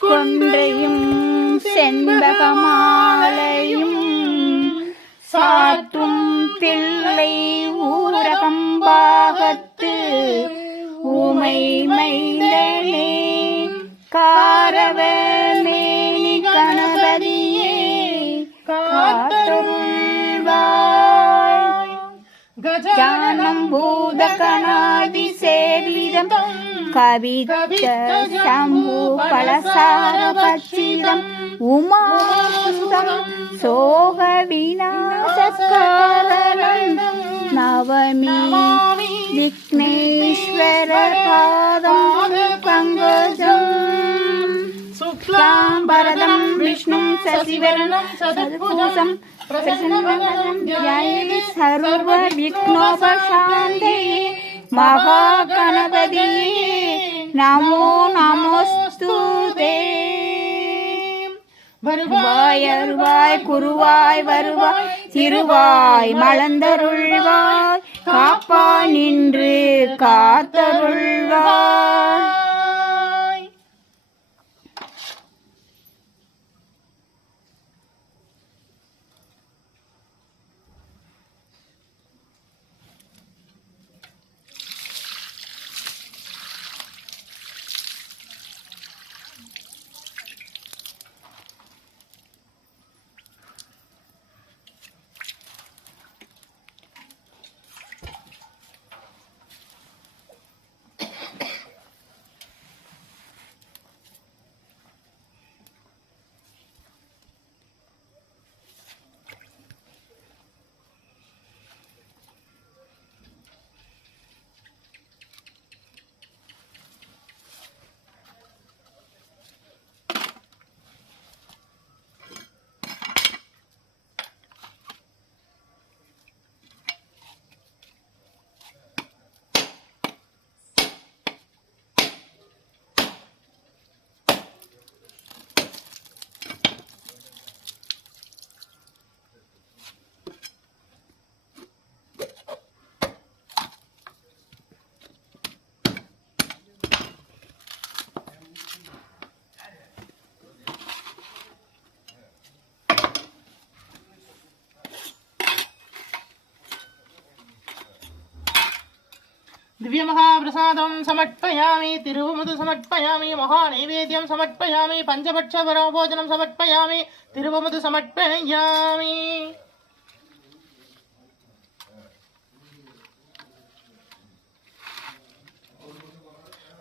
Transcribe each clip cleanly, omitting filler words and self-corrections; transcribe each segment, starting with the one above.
கொன்றையும் செண்பகமாலையும் சாற்றும் பிள்ளை ஊரகம்பாகத்து ஊமை மைந்தனே காரவமேனி கணபதியே காத்தருள்வாய். கஜானம் பூத கணாதி சேவிதம் கவித்த சம்பு பலசார பச்சிதம் உமாசுதம் சோக விநாசகாரணம் நவமி விக்னேஸ்வர பாதம் பங்கஜம் சுக்லாம் பரதம் விஷ்ணும் சசிவரணம் சதுர்பூஜம் சர்வ விக்னோபசாந்தயே மகாகணபதியே நமோ நமோஸ்துதே. வருவாய் அருவாய் குருவாய் வருவாய் திருவாய் மலர்ந்தருள்வாய் காப்பாய் நின்று காத்தருள்வாய். दिव्य महाप्रसादं समर्पयामि तिरुवमुदु समर्पयामि महानैवेद्यं समर्पयामि पंचपक्ष भोजनं समर्पयामि तिरुवमुदु समर्पयामि.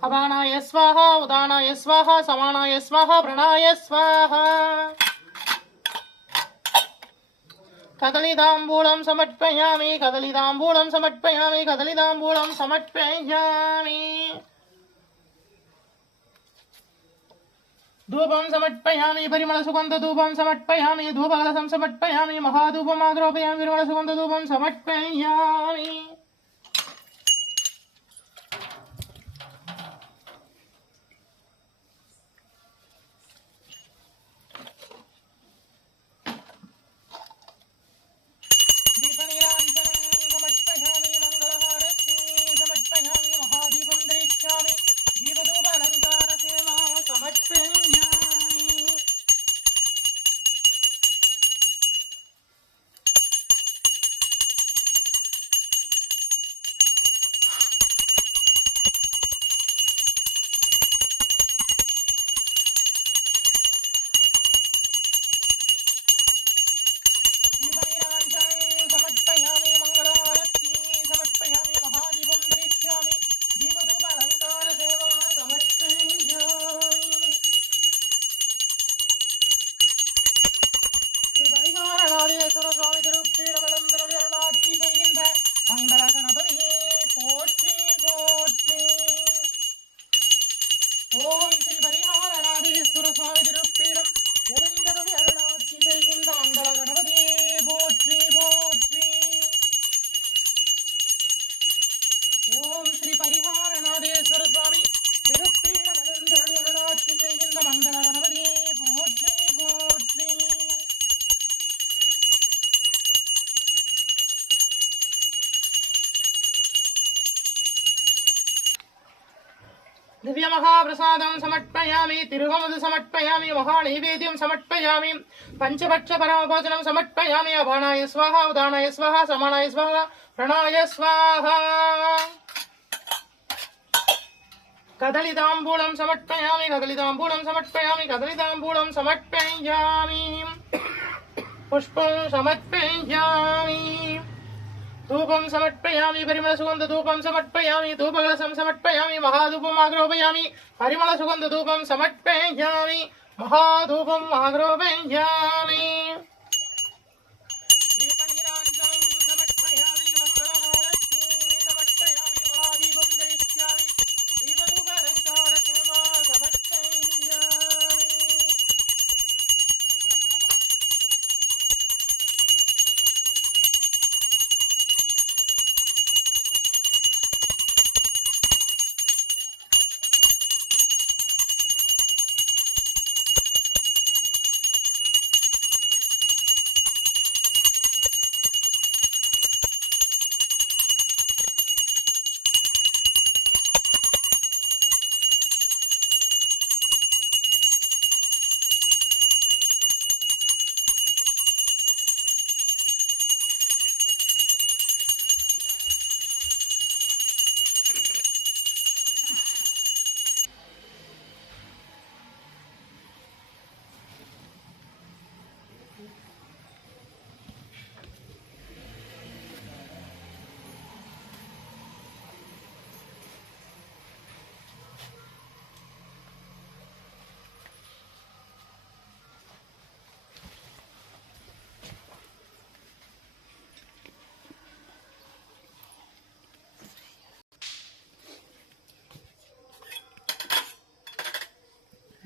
अपानाय स्वाहा उदानाय स्वाहा समानाय स्वाहा प्रणाय स्वाहा. कदलीताम्बूलं समर्पयामि कदलीताम्बूलं समर्पयामि कदलीताम्बूलं समर्पयामि. धूपं समर्पयामि परिमलसुगन्धधूपं समर्पयामि धूपकलशं समर्पयामि महाधूपम् आग्रोपयामि परिमलसुगन्धधूपं समर्पयामि. दिव्यमहाप्रसादं समर्पयामि तिरुवमुदु समर्पयामि महानैवेद्यं समर्पयामि पंचभक्ष परमभोजनं समर्पयामि अपानाय स्वाहा उदानाय स्वाहा समानाय स्वाहा प्रणाय स्वाहा कदलीताम्बूलं समर्पयामि कदलीताम्बूलं समर्पयामि कदलीताम्बूलं समर्पयामि पुष्पं समर्पयामि धूपं समर्पयामि परिमलसुगन्धधूपं समर्पयामि धूपकलशं समर्पयामि महाधूपम् आग्रोपयामि परिमलसुगन्धधूपं समर्पयामि महाधूपम् आग्रोपयामि दीपनिराञ्जनं समर्पयामि मङ्गलहारतिं समर्पयामि महादीपं दरिष्यामि दीपधूपालङ्कारसेवा समर्पयामि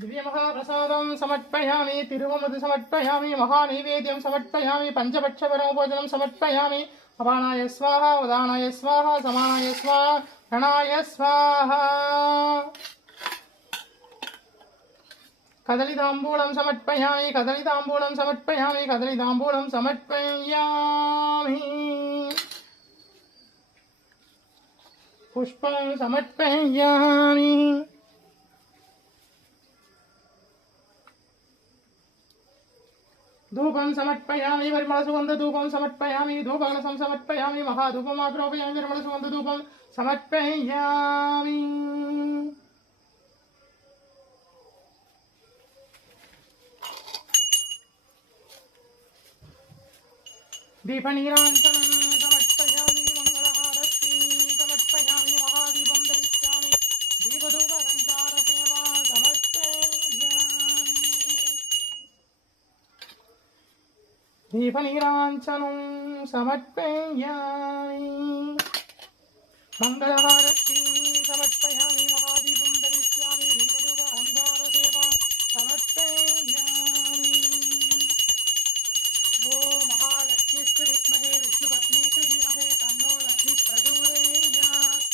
दिव्यमहाप्रसादं समर्पयामि तिरुवमुदु समर्पयामि महानैवेद्यं समर्पयामि पंचभक्षपरमभोजनं समर्पयामि अपानाय स्वाहा उदानाय स्वाहा समानाय स्वाहा प्रणाय स्वाहा कदलीताम्बूलं समर्पयामि कदलीताम्बूलं समर्पयामि कदलीताम्बूलं समर्पयामि पुष्पं समर्पयामि धूपं समर्पयामि परिमलसुगन्धधूपं समर्पयामि धूपकलशं समर्पयामि महाधूपम् आग्रोपयामि परिमलसुगन्धधूपं समर्पयामि दीपनिराञ्जनं समर्पयामि मङ्गलहारतिं समर्पयामि महादीपं दरिष्यामि दीपधूपलङ्कारसेवा समर्पयामि दीपनिराञ्जनं समर्पयामि मङ्गलहारतिं समर्पयामि महादीपं दरिष्यामि दीपधूपलङ्कारसेवा समर्पयामि ओ महालक्ष्मीश्च विद्महे विष्णुपत्नीश्च धीमहि तन्नो लक्ष्मी प्रचोदयात्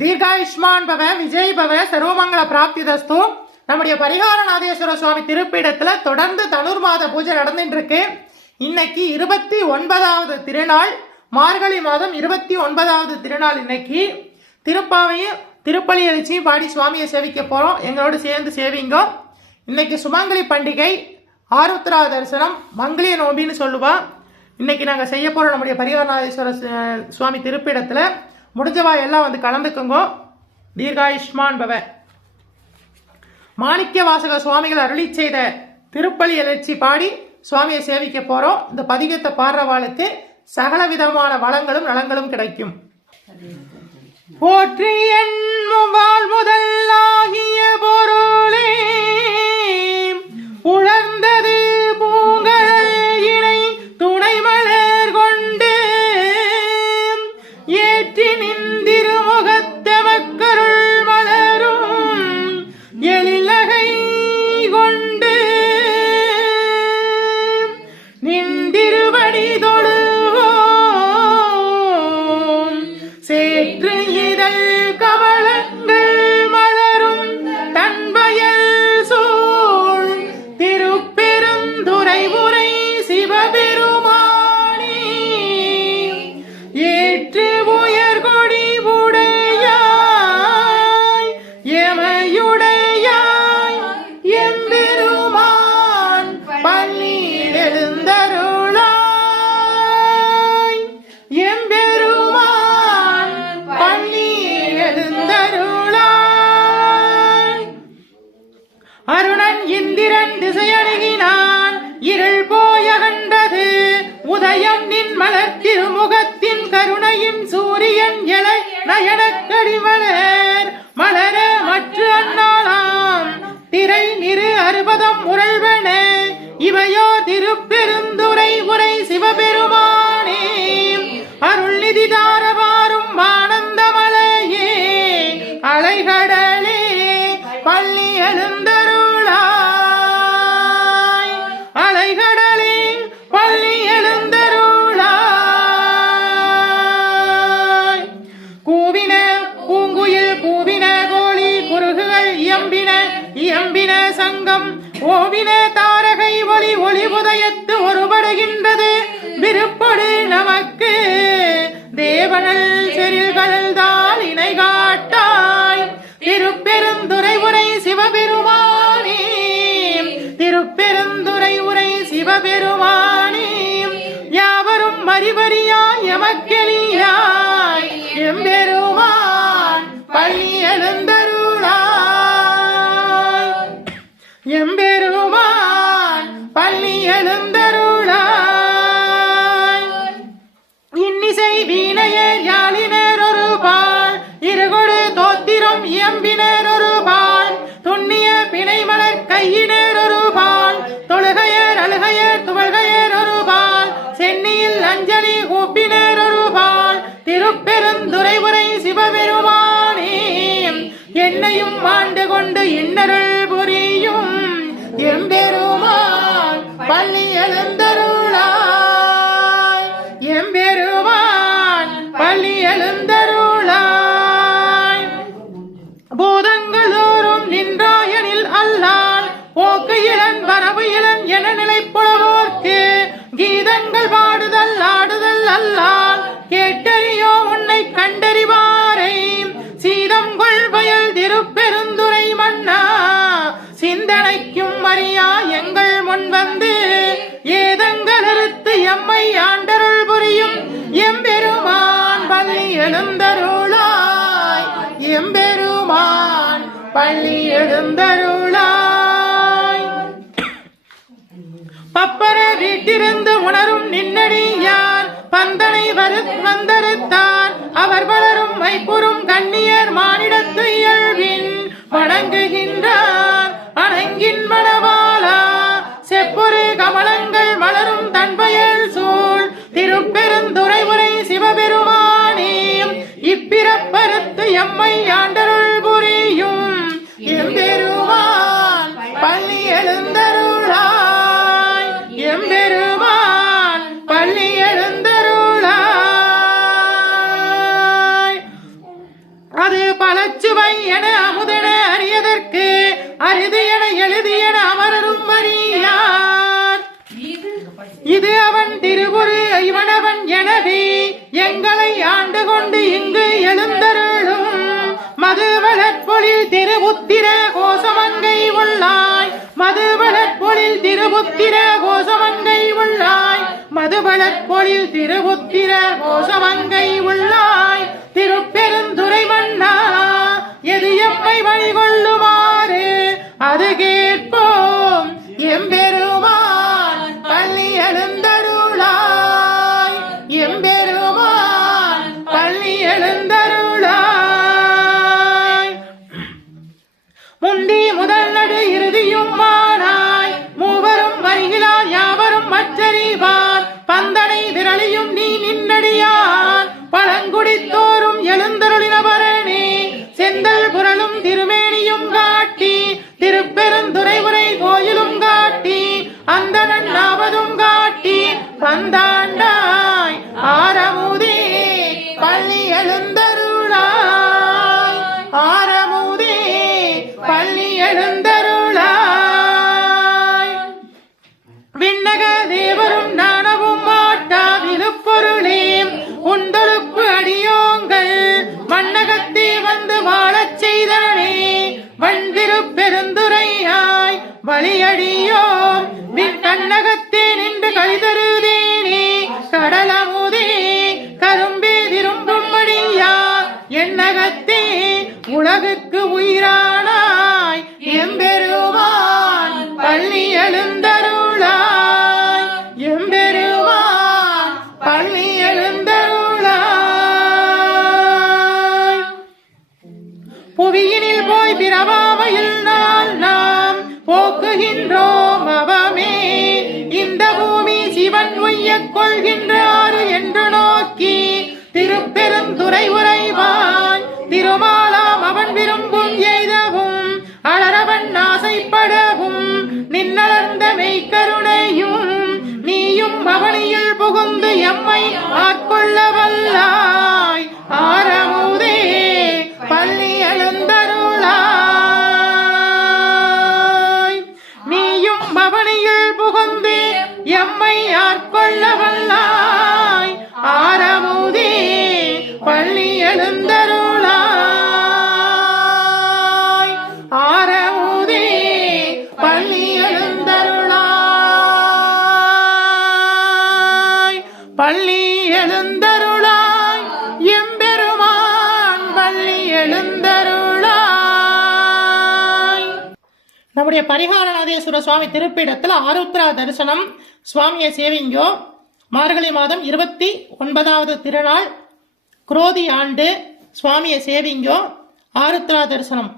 தீர்காயுஷ்மான் பவ, விஜய் பவ, சர்வமங்கல பிராப்திதஸ்து. நம்முடைய பரிகாரநாதேஸ்வர சுவாமி திருப்பீடத்துல தொடர்ந்து தனுர்மாத பூஜை நடந்துட்டு இருக்கு. இன்னைக்கு 29வது திருநாள், மார்கழி மாதம் 29வது திருநாள். இன்னைக்கு திருப்பாவையும் திருப்பலி எழுச்சியும் பாடி சுவாமியை சேவிக்க போறோம். எங்களோடு சேர்ந்து சேவிங்க. இன்னைக்கு சுமங்கலி பண்டிகை, ஆருத்ரா தரிசனம், மங்களிய நோம்பின்னு சொல்லுவா. இன்னைக்கு நாங்கள் செய்ய போறோம் நம்முடைய பரிகாரநாதேஸ்வர சுவாமி திருப்பீடத்துல. முடிஞ்சவா எல்லாம் வந்து கலந்துக்குங்க. தீர்காயுஷ்மான் பவ. மாணிக்க வாசக சுவாமிகள் அருளி செய்த திருப்பலி எழுச்சி பாடி சுவாமியை சேவிக்க போறோம். இந்த பதிகத்தை பாடுறவாளுக்கு சகல விதமான வளங்களும் நலங்களும் கிடைக்கும். போற்றி என்னும் வாழ் முதலாகிய பொருளே, உணர்ந்தது பூங்கழல் இணை துணை மலர் கொண்டு, ஏற்றி நின்றிருமுகத்தமக்கருள் மலரும் எழிலகை கொண்டு, நின்றிருவடி தொழுவோம் சேற்று இதழ் கமலங்கள் மலரும் தன்வயல் சூழ் திருப்பெருந்துறை உரை சிவபெருமானே, ஏற்று உயர்கொடி உடையாய் எமையுடையாய் எம்பெருமான் பள்ளியில் எழுந்தருளாய், எம்பெருமான் பள்ளியில் எழுந்தருளாய். அருணன் இந்திரன் திசையணுகினான், இருள் போய கண்டது உதயம் நின் மலர் திருமுகத்தின் கருணையின் சூரியன் எலை நயனக்கடிமலர் மலர மற்ற அண்ணாளாம் திரை நிறு அறுபதம் உறழ்வன இவையோ திருப்பெருந்துறை உரை சிவபெருமானே, அருள் நிதி தாரவாரும் ஆனந்தமலையே, அலைகடலே பள்ளி எழுந்தருளாய், அலைகடலே பள்ளி எழுந்தருளாய். கூவின பூங்குயில் பூவின கோழி குறுகுகள் இயம்பின இயம்பின சங்கம் ஓவின தாரகை ஒளி ஒளி உதயத்து ஒருபடுகின்றது விருப்படு நமக்கு தேவனல் செறில்கள் தாள் இணை காட்டாய், திருப்பெருந்துறை உரை சிவபெருமானே, திருப்பெருந்துறை உரை சிவபெருமானே, யாவரும் மறிவறியாய் எமக்கெளியாய் எம்பெருமான் பள்ளி எழுந்தருளாய், எம்பெருமான் பள்ளி எழுந்தருளாய். இன்னிசை வீணையர் யாழினர் ஒரு பால், இருகொடு தோத்திரம் இயம்பினர் ஒரு பால், துண்ணிய பிணை மலர் கையினர் ஒரு பால், தொழுகையர் அழுகையர் துவழ்கையர் ஒரு பால், சென்னியில் அஞ்சலி கூப்பினர் ஒரு பால், திருப்பெருந்துறை உரை சிவபெருமானே, என்னையும் ஆண்டு கொண்டு இன்னருள் புரியும் எம்பெருமான் பள்ளி எழுந்தருளாய், எம்பெருமான் பள்ளி எழுந்தருளாய். பூதங்களோறும் நின்றாயனில் அல்லால் போக்கு இளன் வரவு இளன் என நிலைப்புலவோர்க்கு கீதங்கள் பாடுதல் ஆடுதல் அல்லால் கேட்டறியோ உன்னை கண்டறிவாரை, சீதம் கொள்வயல் திருப்பெருந்துறை மன்னா, சிந்தனைக்கும் அறியா எங்கள் முன் வந்து ஏதங்கள் அறுத்து எம்மை ஆண்டருள் புரியும் எம்பெருமான் பள்ளி எழுந்தருளாய், எம்பெருமான் பள்ளி எழுந்தருளாய். பப்பர வீட்டிருந்து உணரும் நின்னடியார் பந்தனை வந்தறுத்தார், அவர் வளரும் வைப்புறும் கண்ணியர் மானிடத்து இயல்பின் வணங்குகின்றார் அணங்கின் மணவாளா, செப்புரு கமலங்கள் மலரும் தன்பயல் சூழ் திருப்பெருந்துறை உரை சிவபெருமானே, இப்பிறப்பறுத்து எம்மை ஆண்டருள் புரியும் எம்பெருமான் பள்ளி எழுந்தருளாய், எம்பெருமான் பள்ளி எழுந்தருளாய். அது பலச்சுவை என அமுதென அறியதற்கு அரிது என எழுதியன அமரரும் அறியார். இது அவன் திருவுரு இவனவன் எனவே எங்களை ஆண்டு கொண்டு இங்கு எழுந்தருளும் மதுவளப்பொழில் திருபுத்திர கோசமங்கை உள்ளாய். மதுவளப்பொழில் திருபுத்திர கோசமங்கை உள்ளாய். மதுவளப்பொழில் திருபுத்திர கோசமங்கை உள்ளாய். திருப்பெருந்துறை மன்னா எது எம்மை வழிகொள்ளுமாறு அது கேட்போம் எம்பெருமான் பள்ளி எழுந்தருளாய். எம்பெருமான் பள்ளி எழுந்தருளாய். முந்தி முதல் நடு இறுதியும் மானாய் மூவரும் வருகிறார் யாவரும் மற்றறிவார். பந்தனை விரலியும் நீ நின்னடியார் பழங்குடித்தோறும் எழுந்தருளினவரணே. செந்தல் புரளும் திருமேனியும் காட்டி திருப்பெருந்துறை உரை கோயிலும் காட்டி அந்தணன் நாவதும் காட்டி பந்தாண்டாய் ஆரமுதே பள்ளி எழுந்தருளாய். ஆரமுதே பள்ளி எழுந்தருளாய். விண்ணக தேவரும் நாணவும் மாட்டா விழுப்பொருளே உண்டொழுப்பு அடியோங்கள் மண்ணகத்தே வந்து வாழச் செய்தனே. வண்டிரு பெருந்துரையாய் வழியடியோம் விண் கண்ணகத்தே நின்று கழிதருதேனே. கடலமுதே கரும்பே விரும்பும் அடியா எண்ணகத்தே உலகுக்கு உயிரானாய். எம்பெருமான் பள்ளி எழுந்தருளாய். எம்பெருமான் பள்ளி எழுந்தருளாய். புவியினில் போய் பிறவாமையில் நாம் போக்குகின்றோம் அவமே. இந்த பூமி சிவன் உய்யக் கொள்கின்றார் என்று நோக்கி திருப்பெருந்துறை உரைவாய். திருமாலாம் அவன் விரும்பும் எய்தவும் அலரவன் ஆசைப்படவும் நின்னலர்ந்த மெய்க்கருணையும் நீயும் அவனியில் புகுந்து எம்மை ஆட்கொள்ள வல்லாய். ஆரமுதே பள்ளி எழுந்தருளாய். நீயும் அவனியில் புகுந்து எம்மை ஆட்கொள்ள வல்லாய். ஆரமுதே பள்ளி எழுந்தருளாய். ஆரமுதே பள்ளி எழுந்தருளாய். பள்ளி எழுந்தருளாய். எம்பெருமான் பள்ளி எழுந்தருளாய். நம்முடைய பரிகாரநாதேஸ்வர சுவாமி திருப்பீடத்தில் ஆருத்ரா தரிசனம் சுவாமியை சேவிங்கோ. மார்கழி மாதம் 29வது திருநாள் குரோதி ஆண்டு சுவாமியை சேவிங்கோ. ஆருத்ரா தரிசனம்.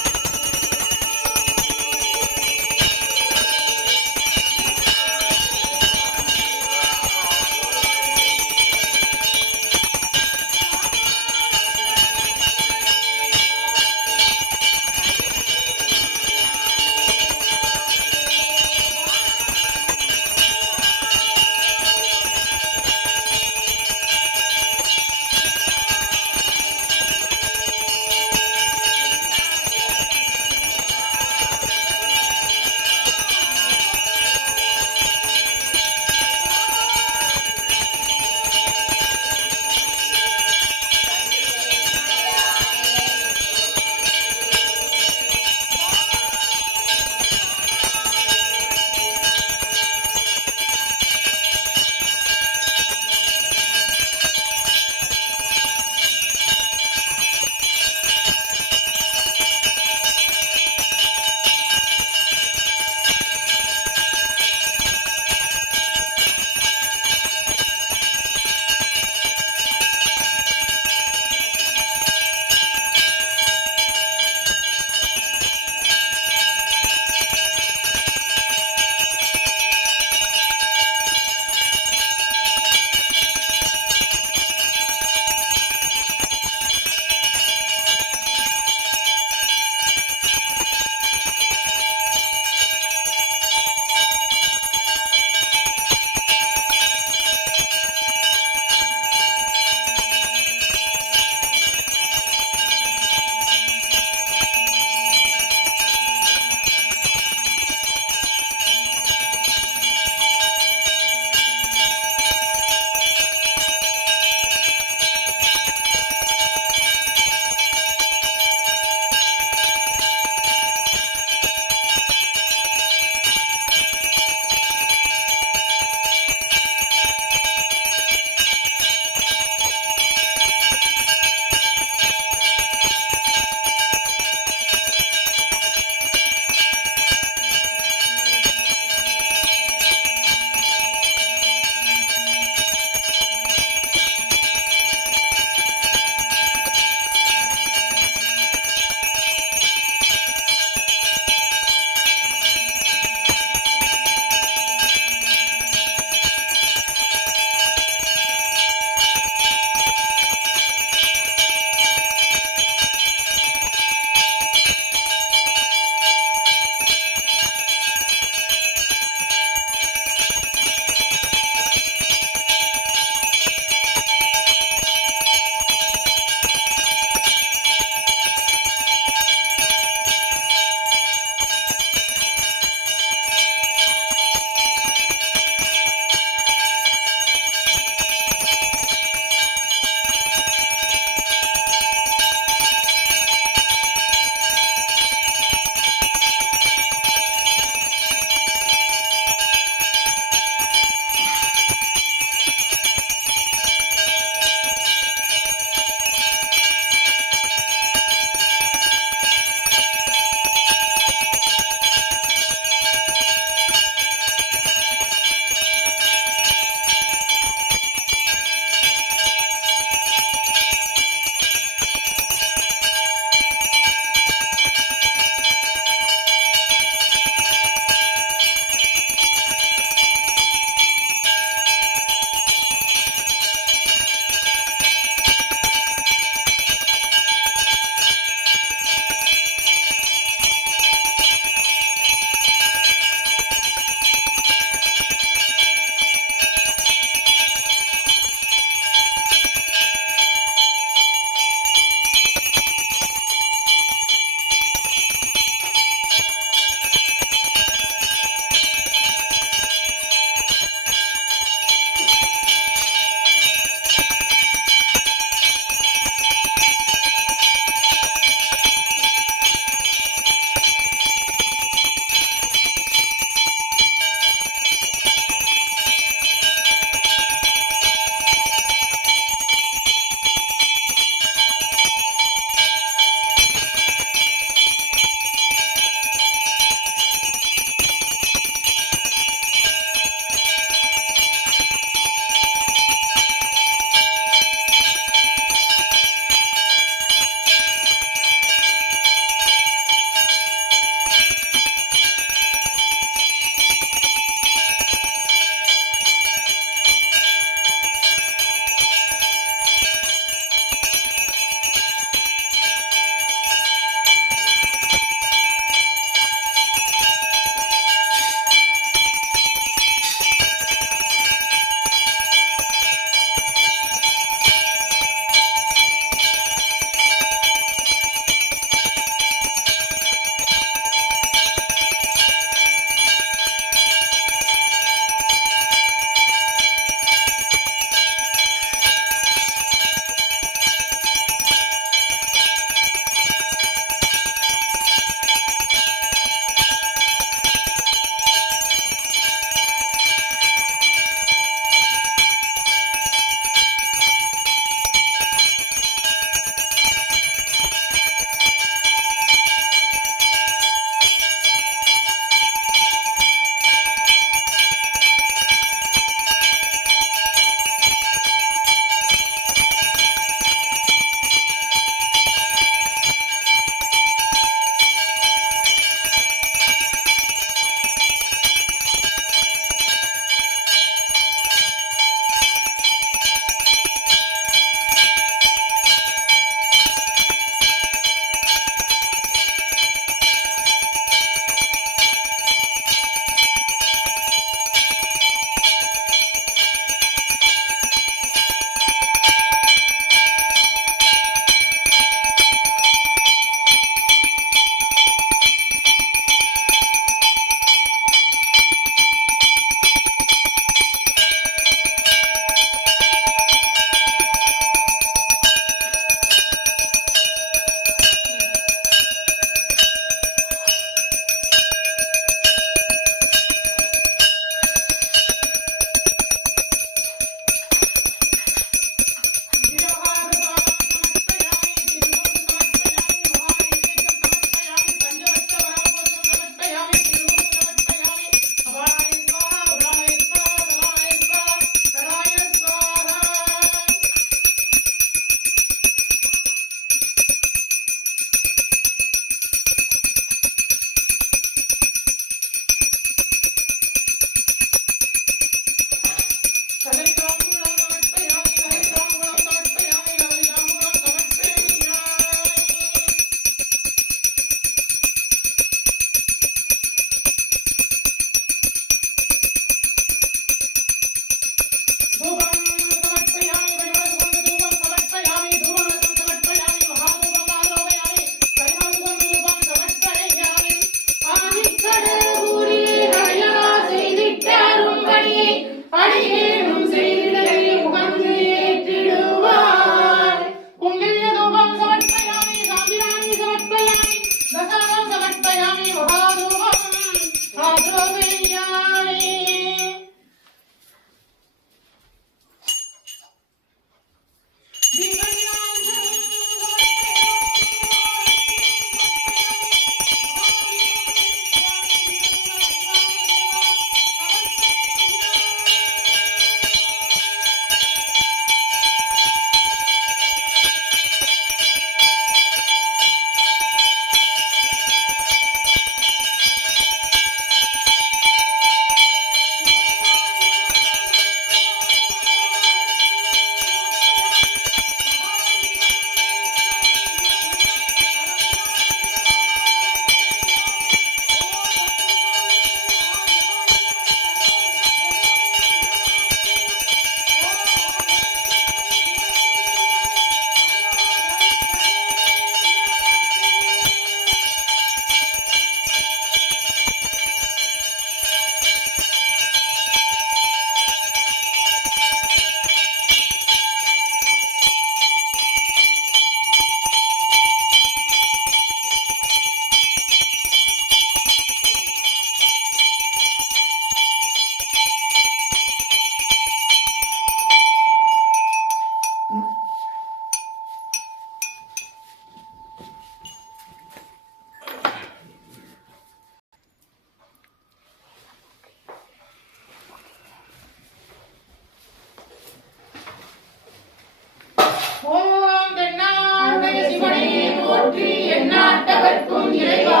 போற்றி எந்நாட்டவர்க்கும் இறைவா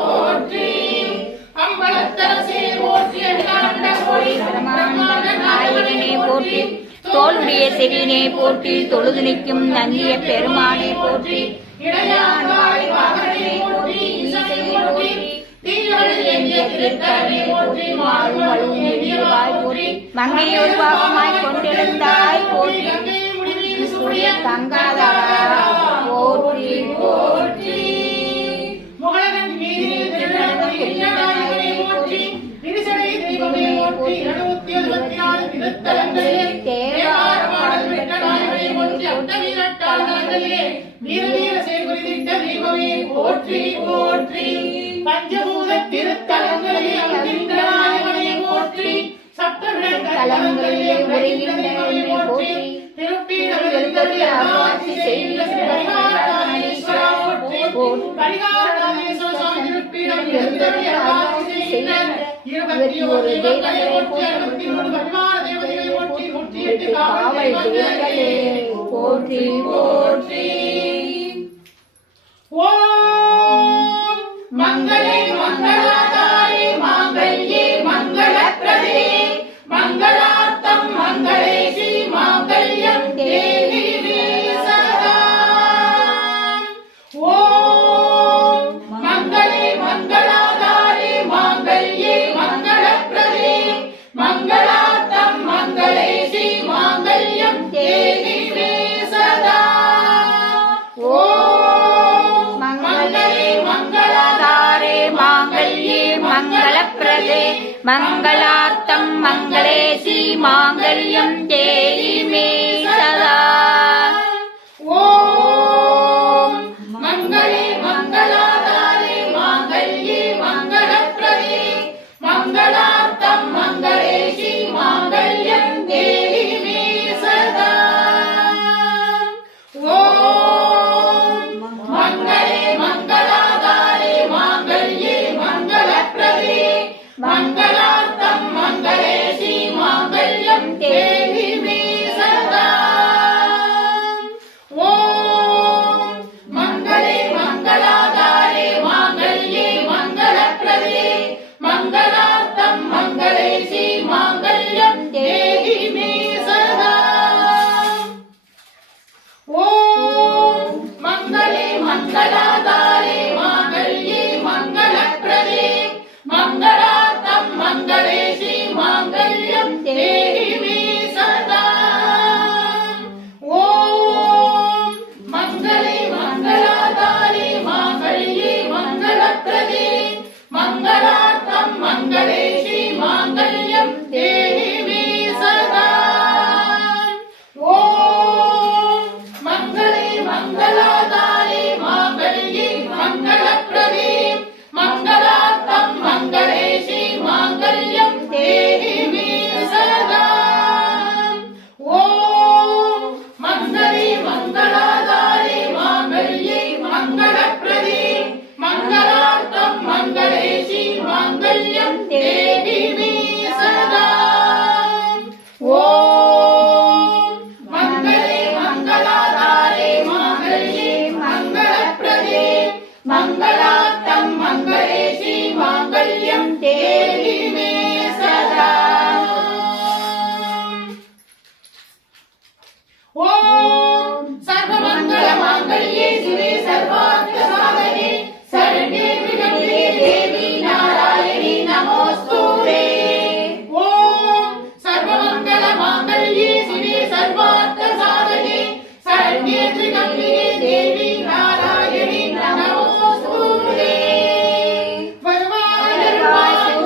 போற்றி அம்பலத்தரசே போற்றி அகிலாண்ட கோடி பிரம்மாண்ட நாயகனே போற்றி தோளுடைய செவியினை போற்றி தொழுது நிற்கும் நந்திய பெருமானை போற்றி இடையான் வாழை வாகனே போற்றி ஈசனை போற்றி தீயோடு எங்கிய திருத்தலமே போற்றி மாறும் வழுவும் எண்ணியவாய் போற்றி மங்கை ஒரு பாகமாய் கொண்டிருந்தாய் போற்றி கங்கை முடிவில் சூடிய தங்காதாரா போற்றி போற்றி முகலகன் மீதில் திருநடனம் புரியாதவனே போற்றி திருச்சடை தெய்வமே போற்றி 264 திருத்தலங்களிலே தேவாரமாடல் பெற்ற நாயகனே போற்றி அட்டவீரட்டாளர்களிலே வீர வீர செயல்புரிந்திட்ட தெய்வமே போற்றி போற்றி பஞ்சபூத திருத்தலங்களிலே அமர்ந்திட்ட நாயகனே போற்றி சப்தவிட தலங்களிலே உரைகின்ற தெய்வமே போற்றி திருப்பீடங்களில் ஆட்சி செய்கின்ற பரிகாரணேஸ்வரா போற்றி பரிகாரணேஸ்வர சுவாமி திருப்பீடங்களில் ஆட்சி செய்கின்ற 21 தெய்வங்களை போற்றி 63 பரிவார தேவதைகளை போற்றி 108 காவல் தெய்வங்களே போற்றி போற்றி ஓம் மங்களே மங்களாதாரே மாங்கல்யே மங்களப்ரதே மங்களார்த்தம் மங்களேசி மாங்கல்யம் தேவி சதா ஓம் மங்களே மங்களாதாரே மாங்கல்யே மங்களப்ரதே மங்களார்த்தம் மங்களேசி மாங்கல்யம் தேவி சதா ஓம் மங்களே மங்களாதாரே மாங்கல்யே மங்களப்ரதே மங்களார்த்தம் மங்களேசி மாங்கல்யம் தேவி மே சதா ஓம் மங்களே மங்களாதாரே மாங்கல்யே மங்களப்ரதே மங்களார்த்தம் மங்களேசி மாங்கல்யம் தேவி மே சதா ஓம் மங்களே மங்களாதாரே மாங்கல்யே மங்களப்ரதே மங்களார்த்தம் மங்களேசி மாங்கல்யம் தேவி மே சதா ஓம் மங்களே மங்களாதாரே மாங்கல்யே மங்களப்ரதே மங்களார்த்தம் மங்களேசி மாங்கல்யம் தேவி மே சதா ஓம் மங்களே மங்களாதாரே மாங்கல்யே மங்களப்ரதே மங்களார்த்தம் மங்களேசி மாங்கல்யம் தேவி மே சதா ஓம் மங்களே மங்களாதாரே மாங்கல்யே மங்களப்ரதே மங்களார்த்தம் மங்களேசி மாங்கல்யம் தேவி மே சதா ஓம் மங்களே மங்களாதாரே மாங்கல்யே மங்களப்ரதே மங்களார்த்தம் மங்களேசி மாங்கல்யம் தேவி மே சதா ஓம் மங்களே மங்களாதாரே மாங்கல்யே மங்களப்ரதே மங்களார்த்தம் மங்களேசி மாங்கல்யம் தேவி மே சதா ஓம் மங்களே மங்களாதாரே மாங்கல்யே மங்களப்ரதே மங்களார்த்தம் மங்களேசி மாங்கல்யம் தேவி மே சதா ஓம் சர்வமங்கள மாங்கல்யே சிவே சர்வார்த்த சாதகே சரண்யே த்ர்யம்பகே தேவி நாராயணி நமோஸ்துதே ஓம் சர்வமங்கள மாங்கல்யே சிவே சர்வார்த்த சாதகே சரண்யே த்ர்யம்பகே தேவி நாராயணி நமோஸ்துதே வருவாய் வருவாய்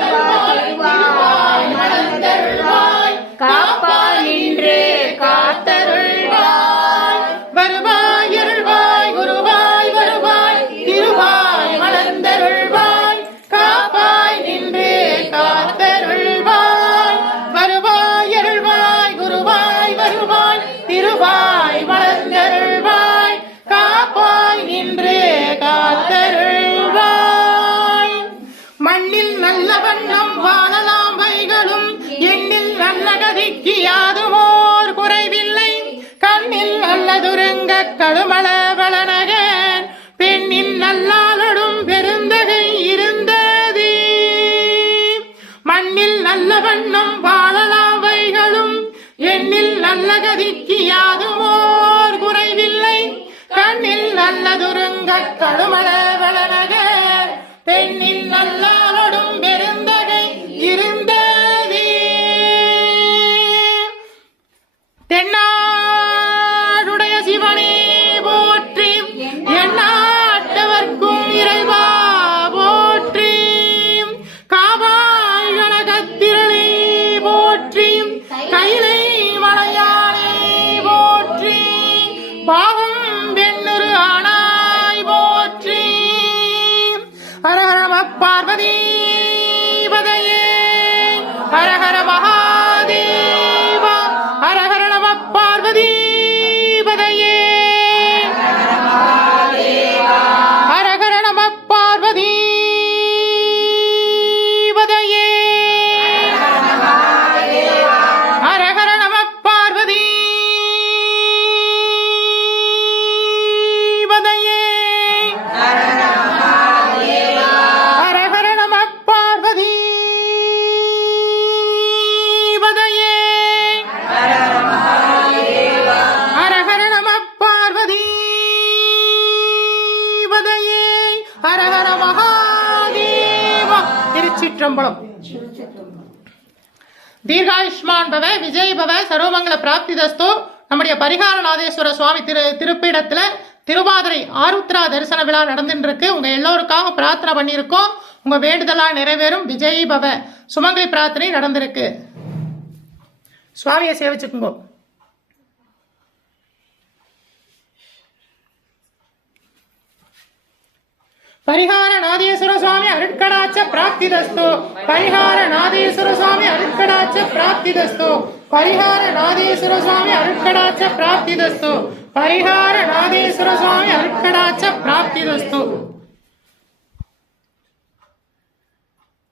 வருவாய் வருவாய் மலர்ந்தருள்வாய் காப்பாய் நின்று காத்தருள்வாய் வருவாய் அருள்வாய் குருவாய் வருவாய் திருவாய் மலர்ந்தருள்வாய் காப்பாய் நின்று காத்தருள்வாய் வருவாய் அருள்வாய் குருவாய் வருவாய் திருவாய் மலர்ந்தருள்வாய் காப்பாய் நின்று காத்தருள்வாய் மண்ணில் நல்ல வண்ணம் வாழலாம் வைகளும் எண்ணில் நல்ல கதிக்கு யாதுமோர் குறைவில்லை கண்ணில் நல்லதுருங்க கடுமள வளனக நல்லதுருங்க கழுமல வளனக பெண்ணின் நல்லாளொடும் பெருந்தகை இருந்ததே தென்னாடுடைய சிவனே போற்றி எண்ணாட்டவர்க்கும் இறைவா போற்றி காவாய் கனகத்திரளை போற்றி கைலை மலையானே போற்றி பாவம் வெண்ணிரு ஆனாய் போற்றி ஹரஹர நம பார்வதி பதையே ஹரஹர மகாதேவா ஹரஹர நம பார்வதி பதையே ஹரஹர நம பார்வதி பதையே ஹரஹர நம பார்வதி பதையே ஹரஹர நம பார்வதி பதையே ஹரஹர நம பார்வதி பதையே ஹரஹர மகாதேவா. திருச்சிற்றம்பலம். தீர்காயுஷ்மான் பவ விஜய் பவ சர்வமங்கல பிராப்திதஸ்து. நம்முடைய பரிகாரநாதேஸ்வர சுவாமி திருப்பீடத்துல திருவாதிரை ஆருத்ரா தரிசன விழா நடந்துட்டு இருக்கு. உங்க எல்லோருக்காக பிரார்த்தனை பண்ணியிருக்கோம். உங்க வேண்டுதலா நிறைவேறும். விஜய் பவ சுமங்கலி பிரார்த்தனை நடந்திருக்கு. சுவாமியை சேவிச்சுக்குங்க. பரிகாரநாதேஸ்வர சுவாமி அருட்கடாச்ச பிராப்திதஸ்து. பரிகாரநாதேஸ்வர சுவாமி அருட்கடாச்ச பிராப்திதஸ்து. பரிகாரநாதேஸ்வர சுவாமி அருட்கடாச்ச பிராப்திதஸ்து. பரிகாரநாதேஸ்வர சுவாமி அருட்கடாச்ச பிராப்திதஸ்து.